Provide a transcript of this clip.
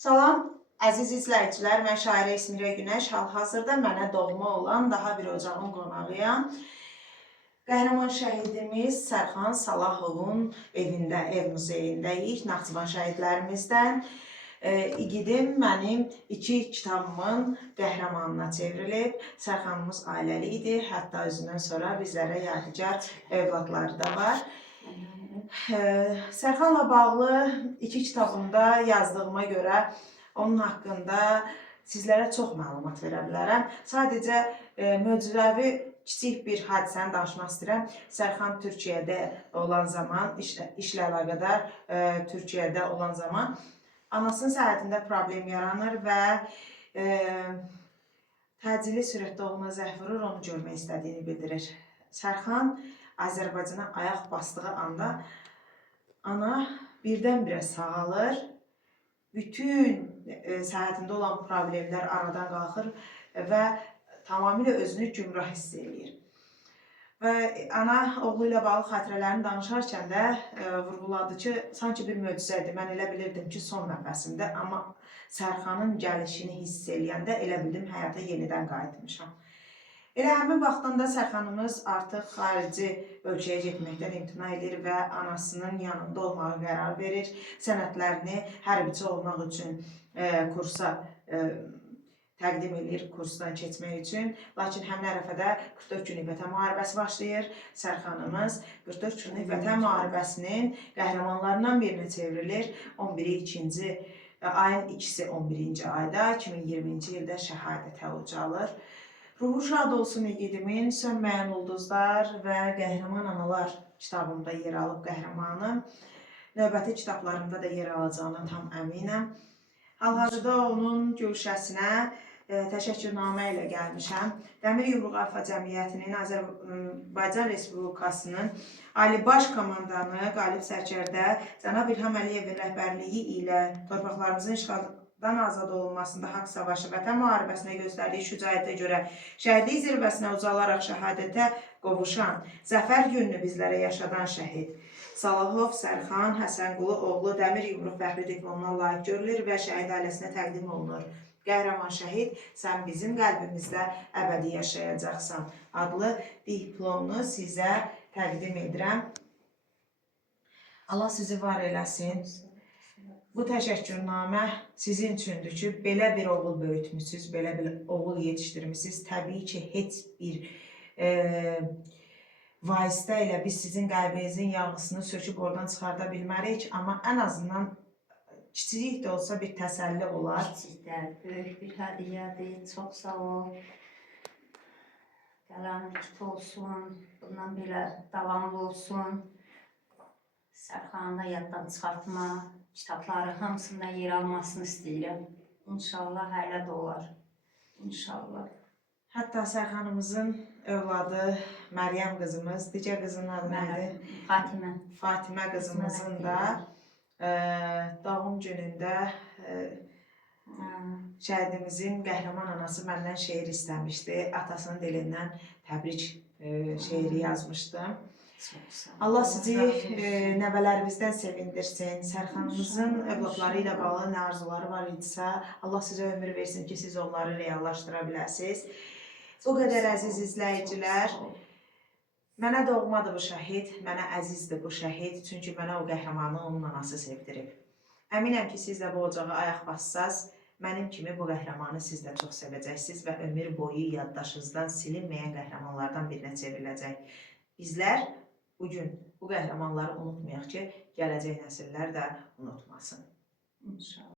Salam, əziz izləyicilər, mən şairə İsmirə Günəş. Hal-hazırda mənə doğma olan daha bir ocağın qonağıyam. Qəhrəman şəhidimiz Sərxan Salahovun evində, ev muzeyindəyik. Naxçıvan şəhidlərimizdən igidim mənim 2 kitabımın qəhrəmanına çevrilib. Sərxanımız ailəli idi, hətta özündən sonra bizlərə yadigar övladları da var. Sərxanla bağlı 2 kitabımda yazdığıma görə onun haqqında sizlərə çox məlumat verə bilərəm. Sadəcə möcüzəvi kiçik bir hadisəni danışmaq istəyirəm. Sərxan Türkiyədə olan zaman, işlə əlaqədar Türkiyədə olan zaman anasının səhhətində problem yaranır və təcili sürətdə oğluna zəng vurur, onu görmək istədiyini bildirir. Sərxan Azərbaycana ayaq basdığı anda ana birdən-birə sağalır, bütün səhhətində olan problemlər aradan qalxır və tamamilə özünü gümrah hiss edir. Və ana oğlu ilə bağlı xatirələrini danışarkən də vurğuladı ki, sanki bir möcüzədir. Mən elə bilirdim ki, son nəfəsimdə, amma Sərxanın gəlişini hiss eləyəndə elə bildim həyata yenidən qayıtmışam. Elə həmin vaxtdan da Sərxanımız artıq xarici ölkəyə getməkdən imtina edir və anasının yanında olmağa qərar verir. Sənədlərini hərbiçi olmaq üçün kursa təqdim edir, kursdan keçmək üçün. Lakin həmin ərəfədə 44 günlük Vətən müharibəsi başlayır. Sərxanımız 44 günlük Vətən müharibəsinin qəhrəmanlarından birinə çevrilir. 11-ci ayın 2-si 11-ci ayda 2020-ci ildə şəhadətə ucalır. Ruhu şad olsun igidimin, Sönməyən ulduzlar və Qəhrəman analar kitabımda yer alıb qəhrəmanım. Növbəti kitablarımda da yer alacağına tam əminəm. Hal-hazırda onun görüşəsinə təşəkkürnamə ilə gəlmişəm. Dəmir Yumruq Alfa Cəmiyyətinin Azərbaycan Respublikasının Ali Baş Komandanı Qalib Sərkərdə Cənab İlham Əliyevin rəhbərliyi ilə torpaqlarımızın işğaldan azad olunmasında haqq savaşı, Vətən müharibəsinə göstərdiyi şücaətə görə şəhidlik zirvəsinə ucalaraq şəhadətə qovuşan, zəfər gününü bizlərə yaşadan şəhid Salahov Sərxan Həsənqulu oğlu Dəmir Yumruq fəxri diplomuna layiq görülür və şəhid ailəsinə təqdim olunur. Qəhrəman şəhid, sən bizim qəlbimizdə əbədi yaşayacaqsan adlı diplomunu sizə təqdim edirəm. Allah sizi var eləsin. Bu təşəkkürnamə sizin üçündür ki, belə bir oğul böyütmüsünüz, belə bir oğul yetişdirmişsiniz. Təbii ki, heç bir vasitə ilə biz sizin qəlbinizin yağısını söküb oradan çıxarda bilmərik, amma ən azından kiçik də olsa bir təsəlli olar. Kiçikdən böyük bir hədiyyədir, çox sağ ol. Qələmin kit olsun, bundan belə davamlı olsun. Sərxanı yaddan çıxartma, kitabları hamısında yer almasını istəyirəm. İnşallah hələ də olar. İnşallah. Hətta Sərxanımızın övladı Məryəm qızımız, digər qızının adı nədir? Fatimə. Fatimə qızımızın da doğum günündə şəhidimizin qəhrəman anası məndən şeir istəmişdi. Atasının dilindən təbrik şeiri yazmışdım. Allah sizi nəvələrimizdən sevindirsin. Sərxanımızın övladları ilə bağlı nə arzuları var idisə, Allah sizə ömür versin ki, siz onları reallaşdıra biləsiniz. O qədər əziz izləyicilər, mənə doğmadır bu şəhid, mənə əzizdir bu şəhid, çünki mənə o qəhrəmanı onun anası sevdirib. Əminəm ki, siz də bu ocağa ayaq bassaz, mənim kimi bu qəhrəmanı siz də çox sevəcəksiniz və ömür boyu yaddaşınızdan silinməyən qəhrəmanlardan birinə çevriləcək. Bizlər bugün bu qəhrəmanları unutmayaq ki, gələcək nəsillər də unutmasın. İnşallah.